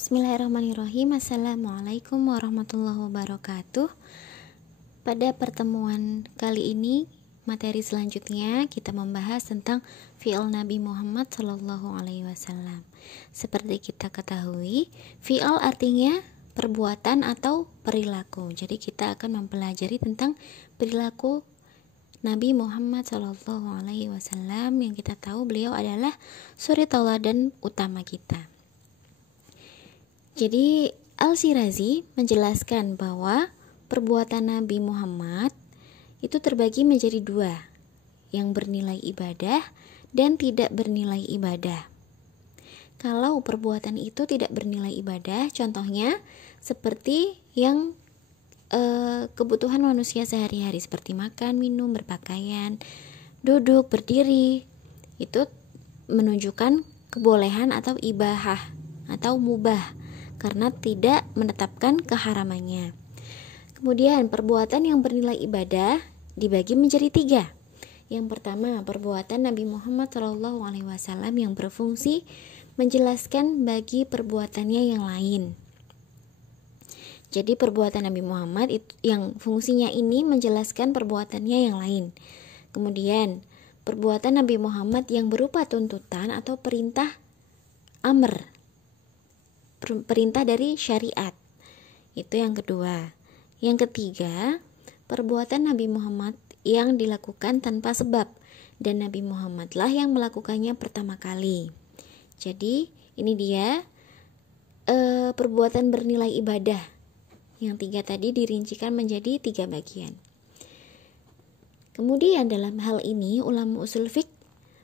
Bismillahirrahmanirrahim. Assalamualaikum warahmatullahi wabarakatuh. Pada pertemuan kali ini, materi selanjutnya kita membahas tentang fi'il Nabi Muhammad SAW. Seperti kita ketahui, fi'il artinya perbuatan atau perilaku. Jadi kita akan mempelajari tentang perilaku Nabi Muhammad SAW yang kita tahu beliau adalah suri tauladan utama kita. Jadi Al-Syirazi menjelaskan bahwa perbuatan Nabi Muhammad itu terbagi menjadi dua, yang bernilai ibadah dan tidak bernilai ibadah. Kalau perbuatan itu tidak bernilai ibadah, contohnya seperti yang kebutuhan manusia sehari-hari seperti makan, minum, berpakaian, duduk, berdiri, itu menunjukkan kebolehan atau ibahah atau mubah karena tidak menetapkan keharamannya. Kemudian perbuatan yang bernilai ibadah dibagi menjadi tiga. Yang pertama, perbuatan Nabi Muhammad SAW yang berfungsi menjelaskan bagi perbuatannya yang lain. Jadi perbuatan Nabi Muhammad itu yang fungsinya ini menjelaskan perbuatannya yang lain. Kemudian perbuatan Nabi Muhammad yang berupa tuntutan atau perintah amr, perintah dari syariat. Itu yang kedua. Yang ketiga, perbuatan Nabi Muhammad yang dilakukan tanpa sebab dan Nabi Muhammadlah yang melakukannya pertama kali. Jadi ini dia perbuatan bernilai ibadah. Yang tiga tadi dirincikan menjadi tiga bagian. Kemudian dalam hal ini ulama usul fiqh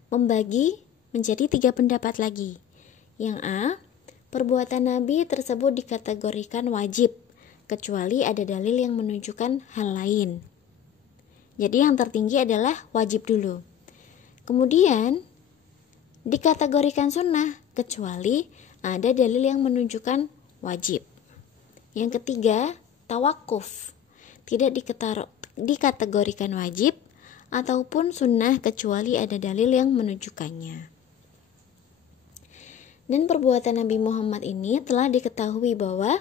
membagi menjadi tiga pendapat lagi. Yang A, perbuatan Nabi tersebut dikategorikan wajib, kecuali ada dalil yang menunjukkan hal lain. Jadi yang tertinggi adalah wajib dulu. Kemudian dikategorikan sunnah, kecuali ada dalil yang menunjukkan wajib. Yang ketiga, tawakuf, tidak dikategorikan wajib ataupun sunnah kecuali ada dalil yang menunjukkannya. Dan perbuatan Nabi Muhammad ini telah diketahui bahwa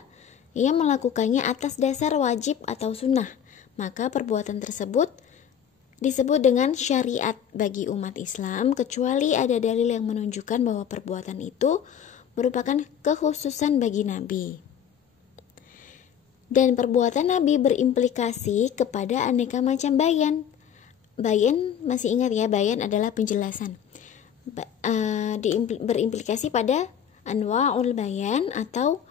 ia melakukannya atas dasar wajib atau sunnah. Maka perbuatan tersebut disebut dengan syariat bagi umat Islam, kecuali ada dalil yang menunjukkan bahwa perbuatan itu merupakan kekhususan bagi Nabi. Dan perbuatan Nabi berimplikasi kepada aneka macam bayan. Bayan, masih ingat ya, bayan adalah penjelasan. Berimplikasi pada anwa'ul bayan atau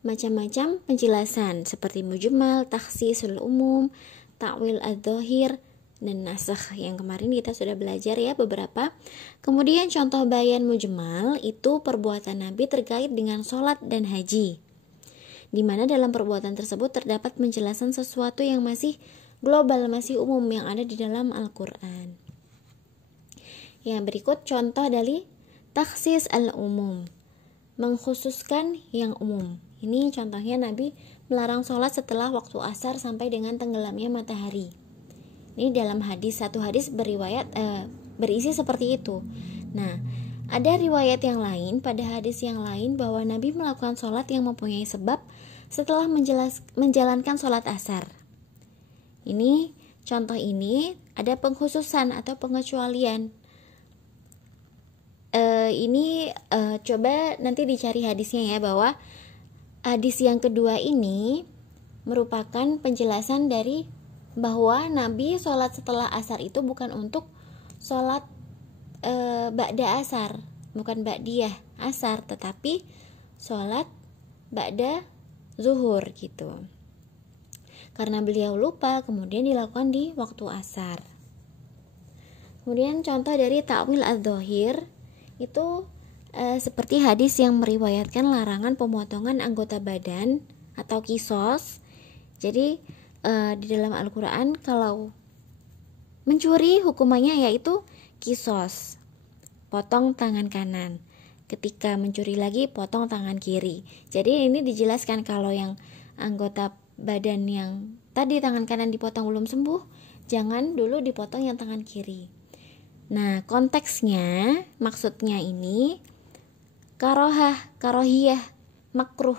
macam-macam penjelasan seperti mujmal, takhsisul umum, ta'wil adz-dzahir, dan nasakh yang kemarin kita sudah belajar ya beberapa. Kemudian contoh bayan mujmal itu perbuatan Nabi terkait dengan sholat dan haji, di mana dalam perbuatan tersebut terdapat penjelasan sesuatu yang masih global, masih umum yang ada di dalam Al-Quran. Yang berikut contoh dari takhsis al-umum, mengkhususkan yang umum. Ini contohnya Nabi melarang sholat setelah waktu asar sampai dengan tenggelamnya matahari. Ini dalam satu hadis berisi seperti itu. Nah, ada riwayat yang lain pada hadis yang lain bahwa Nabi melakukan sholat yang mempunyai sebab setelah menjalankan sholat asar. Ini contoh ini ada pengkhususan atau pengecualian. Coba nanti dicari hadisnya ya, bahwa hadis yang kedua ini merupakan penjelasan dari bahwa Nabi sholat setelah asar itu bukan untuk sholat ba'da asar, bukan ba'diyah asar, tetapi sholat ba'da zuhur gitu. Karena beliau lupa, kemudian dilakukan di waktu asar. Kemudian contoh dari ta'wil adz-dzahir itu seperti hadis yang meriwayatkan larangan pemotongan anggota badan atau kisos. Jadi di dalam Al-Quran kalau mencuri hukumannya yaitu kisos, potong tangan kanan. Ketika mencuri lagi potong tangan kiri. Jadi ini dijelaskan kalau yang anggota badan yang tadi tangan kanan dipotong belum sembuh, jangan dulu dipotong yang tangan kiri. Nah, konteksnya maksudnya ini karohiyah makruh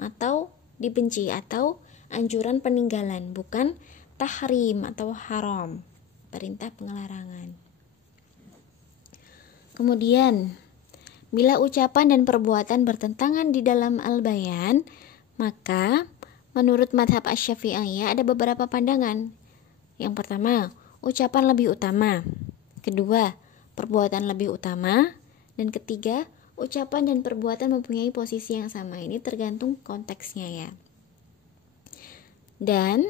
atau dibenci atau anjuran peninggalan, bukan tahrim atau haram, perintah pengelarangan. Kemudian, bila ucapan dan perbuatan bertentangan di dalam al-bayan, maka menurut madhab asy-syafi'iyah ada beberapa pandangan. Yang pertama, ucapan lebih utama. Kedua, perbuatan lebih utama. Dan ketiga, ucapan dan perbuatan mempunyai posisi yang sama. Ini tergantung konteksnya ya. Dan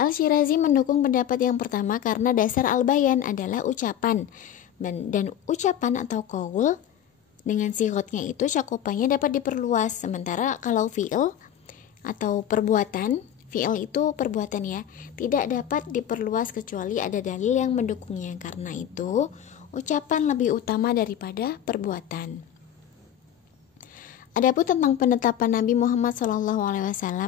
Al-Syirazi mendukung pendapat yang pertama karena dasar al-bayan adalah ucapan. Dan ucapan atau qaul dengan sighotnya itu cakupannya dapat diperluas. Sementara kalau fi'il atau perbuatan, fi'il itu perbuatan ya, tidak dapat diperluas kecuali ada dalil yang mendukungnya. Karena itu ucapan lebih utama daripada perbuatan. Adapun tentang penetapan Nabi Muhammad SAW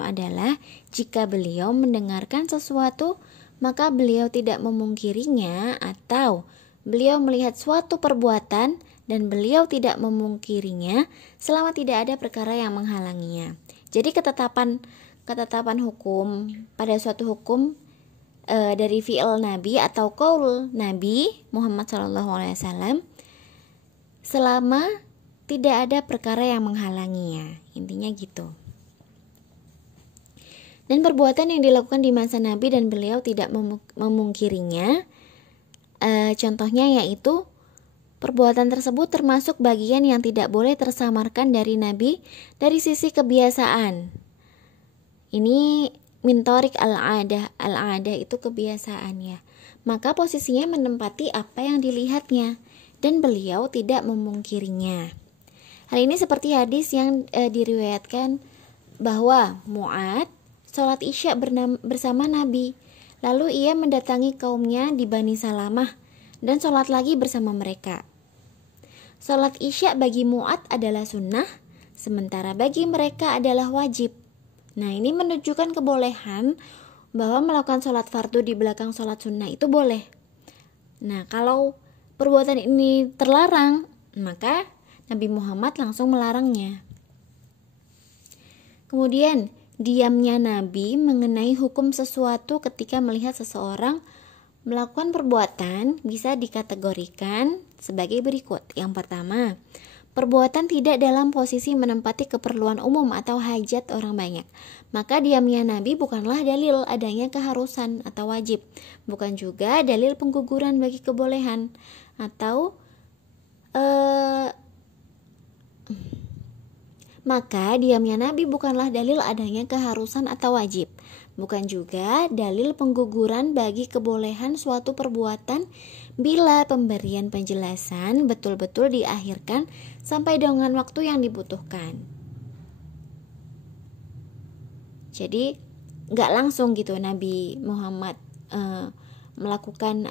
adalah jika beliau mendengarkan sesuatu, maka beliau tidak memungkirinya, atau beliau melihat suatu perbuatan dan beliau tidak memungkirinya selama tidak ada perkara yang menghalanginya. Jadi ketetapan hukum pada suatu hukum dari fi'il Nabi atau qaul Nabi Muhammad SAW selama tidak ada perkara yang menghalanginya, intinya gitu. Dan perbuatan yang dilakukan di masa Nabi dan beliau tidak memungkirinya, contohnya yaitu perbuatan tersebut termasuk bagian yang tidak boleh tersamarkan dari Nabi dari sisi kebiasaan. Ini mintorik al-adah itu kebiasaan ya. Maka posisinya menempati apa yang dilihatnya dan beliau tidak memungkirinya. Hal ini seperti hadis yang diriwayatkan bahwa Mu'ad sholat isya bersama Nabi. Lalu ia mendatangi kaumnya di Bani Salamah dan sholat lagi bersama mereka. Sholat isya bagi Mu'ad adalah sunnah, sementara bagi mereka adalah wajib. Nah, ini menunjukkan kebolehan bahwa melakukan sholat fardu di belakang sholat sunnah itu boleh. Nah, kalau perbuatan ini terlarang, maka Nabi Muhammad langsung melarangnya. Kemudian, diamnya Nabi mengenai hukum sesuatu ketika melihat seseorang melakukan perbuatan bisa dikategorikan sebagai berikut. Yang pertama, perbuatan tidak dalam posisi menempati keperluan umum atau hajat orang banyak. Maka diamnya Nabi bukanlah dalil adanya keharusan atau wajib, bukan juga dalil pengguguran bagi kebolehan, atau maka diamnya Nabi bukanlah dalil adanya keharusan atau wajib, bukan juga dalil pengguguran bagi kebolehan suatu perbuatan bila pemberian penjelasan betul-betul diakhirkan sampai dengan waktu yang dibutuhkan. Jadi gak langsung gitu Nabi Muhammad melakukan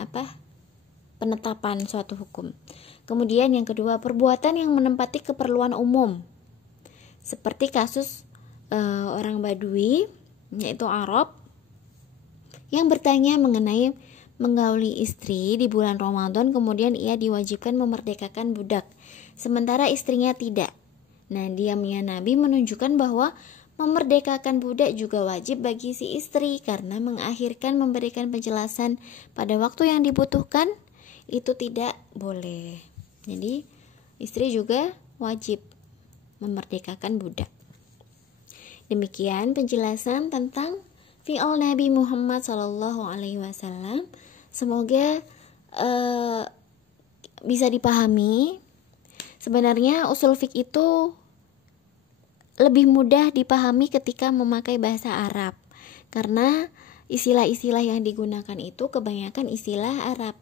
penetapan suatu hukum. Kemudian yang kedua, perbuatan yang menempati keperluan umum, seperti kasus orang Badui, yaitu Arab, yang bertanya mengenai menggauli istri di bulan Ramadan, kemudian ia diwajibkan memerdekakan budak, sementara istrinya tidak. Nah, diamnya Nabi menunjukkan bahwa memerdekakan budak juga wajib bagi si istri, karena mengakhirkan memberikan penjelasan pada waktu yang dibutuhkan itu tidak boleh. Jadi istri juga wajib memerdekakan budak. Demikian penjelasan tentang fi'il Nabi Muhammad SAW. Semoga bisa dipahami. Sebenarnya usul fiqh itu lebih mudah dipahami ketika memakai bahasa Arab, karena istilah-istilah yang digunakan itu kebanyakan istilah Arab,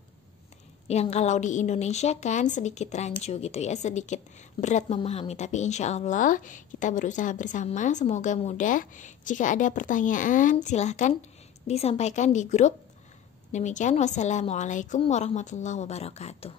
yang kalau di Indonesia kan sedikit rancu gitu ya, sedikit berat memahami. Tapi insya Allah kita berusaha bersama, semoga mudah. Jika ada pertanyaan silahkan disampaikan di grup. Demikian, wassalamualaikum warahmatullahi wabarakatuh.